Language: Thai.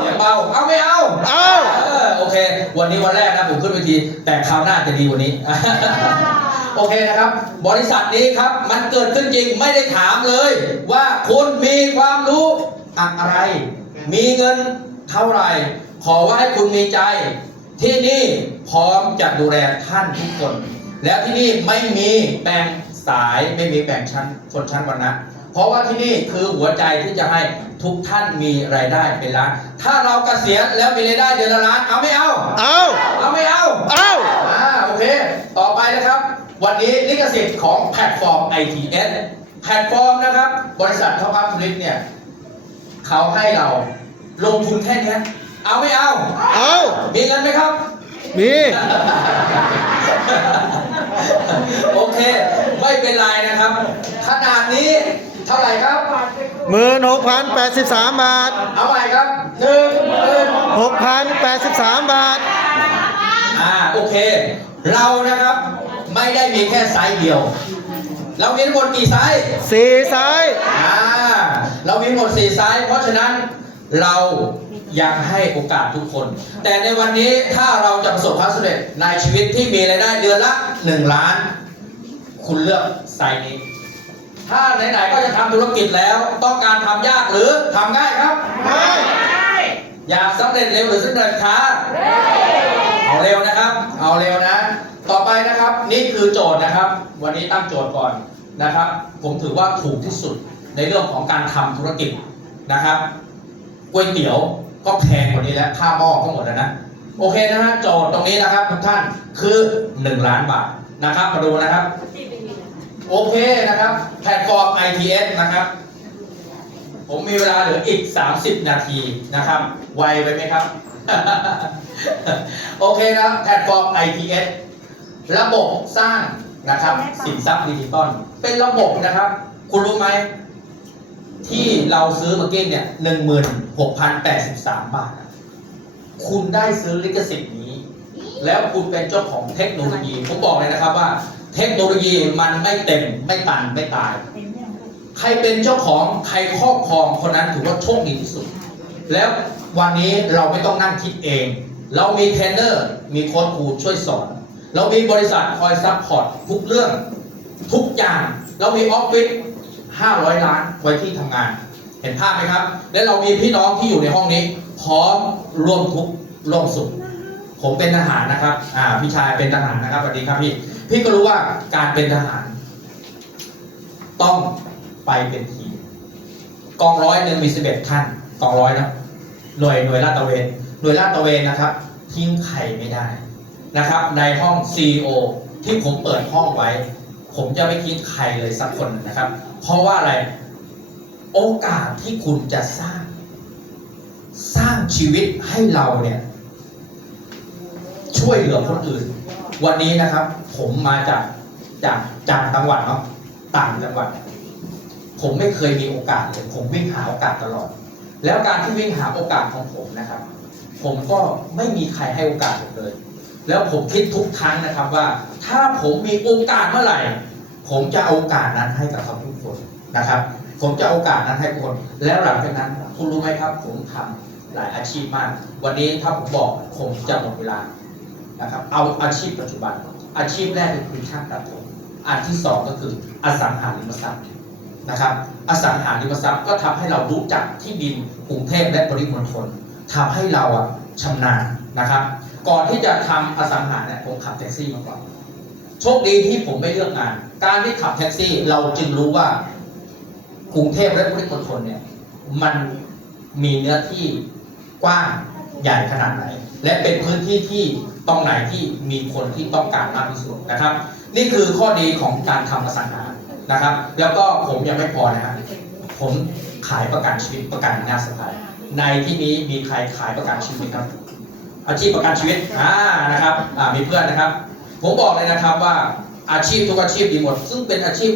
เสียงเบาเอาไม่เอาเอาเออโอเค วันนี้วันแรกนะผมขึ้นเวที แต่คราวหน้าจะดีกว่านี้ โอเคนะครับ บริษัทนี้ครับมันเกิดขึ้นจริงไม่ได้ถามเลย ว่าคุณมีความรู้อะไร มีเงินเท่าไหร่ ขอว่าให้คุณมีใจ ที่นี่พร้อมจะดูแลท่านทุกคน แล้วที่นี่ไม่มีแบ่งสายไม่มีแบ่งชั้นชนชั้นวรรณะ เพราะว่าที่นี่คือหัวใจที่จะให้ทุกท่านมีรายได้เป็นล้าน ถ้าเราเกษียณแล้วมีรายได้เดือนละล้าน เอาไม่เอา เอาเอาไม่เอา เอาอ่าโอเค ต่อไปนะครับ วันนี้ลิขสิทธิ์ของแพลตฟอร์ม ITS แพลตฟอร์มนะครับ บริษัทท็อปอัพทริปเนี่ยเขาให้เราลงทุนแค่เนี้ยเอาไม่เอา เอามีเงินไหมครับ มี โอเค ไม่เป็นไรนะครับ ขนาดนี้เท่าไหร่ครับหมื่นหกพันแปดสิบสามบาท เอาใหม่ครับหนึ่งหมื่นหกพันแปดสิบสามบาท อ่าโอเค เรานะครับไม่ได้มีแค่ไซส์เดียว เรามีทั้งหมดกี่ไซส์สี่ซ้ายอ่าเรามีหมดสี่ไซส์เพราะฉะนั้นเรายังให้โอกาสทุกคน แต่ในวันนี้ถ้าเราจะประสบความสำเร็จในชีวิตที่มีรายได้เดือนละ 1 ล้าน คุณเลือกไซส์นี้ ถ้าไหนๆก็จะทำธุรกิจแล้ว ต้องการทำยากหรือทำง่ายครับง่ายอยากสำเร็จเร็วหรือสำเร็จช้าเอาเร็วนะครับ เอาเร็วนะ ต่อไปนะครับนี่คือโจทย์นะครับ วันนี้ตั้งโจทย์ก่อนนะครับ ผมถือว่าถูกที่สุดในเรื่องของการทำธุรกิจนะครับก๋วยเตี๋ยวก็แพงกว่านี้แล้วค่าหม้อก็หมดแล้วนะโอเคนะฮะโจทย์ตรงนี้นะครับทุกท่านคือ 1 ล้านบาทนะครับ มาดูนะครับ โอเคนะครับแพลตฟอร์ม ITS นะครับ ผมมีเวลาเหลืออีก 30 นาทีนะครับ ไวไปไหมครับ โอเคนะแพลตฟอร์ม ITS ระบบสร้างนะครับ สินทรัพย์ดิจิตอลเป็นระบบนะครับ คุณรู้ไหม ที่เราซื้อเมื่อกี้เนี่ยหนึ่งหมื่นหกพันแปดสิบสามบาทอะคุณได้ซื้อลิขสิทธิ์นี้ แล้วคุณเป็นเจ้าของเทคโนโลยี ผมบอกเลยนะครับว่า เทคโนโลยีมันไม่เต็มไม่ตันไม่ตาย ใครเป็นเจ้าของใครครอบครองคนนั้นถือว่าโชคดีที่สุด แล้ววันนี้เราไม่ต้องนั่งคิดเอง เรามีเทรนเนอร์มีโค้ชครูช่วยสอน เรามีบริษัทคอยซัพพอร์ตทุกเรื่องทุกอย่าง เรามีออฟฟิศ500 ล้านไว้ที่ทำงาน เห็นภาพไหมครับ และเรามีพี่น้องที่อยู่ในห้องนี้พร้อมร่วมทุกร่วมสุขผมเป็นทหารนะครับ อ่า พี่ชายเป็นทหารนะครับสวัสดีครับพี่ พี่ก็รู้ว่าการเป็นทหาร ต้องไปเป็นทีมกองร้อยหนึ่งมีสิบเอ็ดท่านกองร้อยนะหน่วยหน่วยลาดตระเวนหน่วยลาดตระเวนนะครับ ทิ้งไข่ไม่ได้นะครับ ในห้อง CEO ที่ผมเปิดห้องไว้ ผมจะไม่ทิ้งใครเลยสักคนนะครับ เพราะว่าอะไรโอกาสที่คุณจะสร้าง สร้างชีวิตให้เราเนี่ย ช่วยเหลือคนอื่น วันนี้นะครับ ผมมาจากจากจากจังหวัดเนาะต่างจังหวัด ผมไม่เคยมีโอกาสเลยผมวิ่งหาโอกาสตลอด แล้วการที่วิ่งหาโอกาสของผมนะครับ ผมก็ไม่มีใครให้โอกาสผมเลย แล้วผมคิดทุกครั้งนะครับว่า ถ้าผมมีโอกาสเมื่อไหร่ ผมจะเอาโอกาสนั้นให้กับเขาทุกคนนะครับ ผมจะเอาโอกาสนั้นให้ทุกคน แล้วหลังจากนั้นคุณรู้ไหมครับ ผมทำหลายอาชีพมาก วันนี้ถ้าผมบอกคงจะหมดเวลา นะครับเอาอาชีพปัจจุบัน อาชีพแรกก็คือช่างตัดผมอันที่สองก็คืออสังหาริมทรัพย์นะครับอสังหาริมทรัพย์ก็ทำให้เรารู้จักที่ดินกรุงเทพและปริมณฑลทำให้เราอะชำนาญนะครับ ก่อนที่จะทำอสังหาเนี่ยผมขับแท็กซี่มาก่อนโชคดีที่ผมไม่เลือกงาน การที่ขับแท็กซี่เราจึงรู้ว่ากรุงเทพและปริมณฑลเนี่ยมันมีเนื้อที่กว้างใหญ่ขนาดไหน และเป็นพื้นที่ที่ รงไหนที่มีคนที่ต้องการมากที่สุดนะครับ นี่คือข้อดีของการทำอสังหานะครับ แล้วก็ผมยังไม่พอนะครับผมขายประกันชีวิตประกันหน้าสภายในที่นี้มีใครขายประกันชีวิตครับ อาชีพประกันชีวิตอ่านะครับอ่ามีเพื่อนนะครับ ผมบอกเลยนะครับว่าอาชีพทุกอาชีพดีหมด ซึ่งเป็นอาชีพ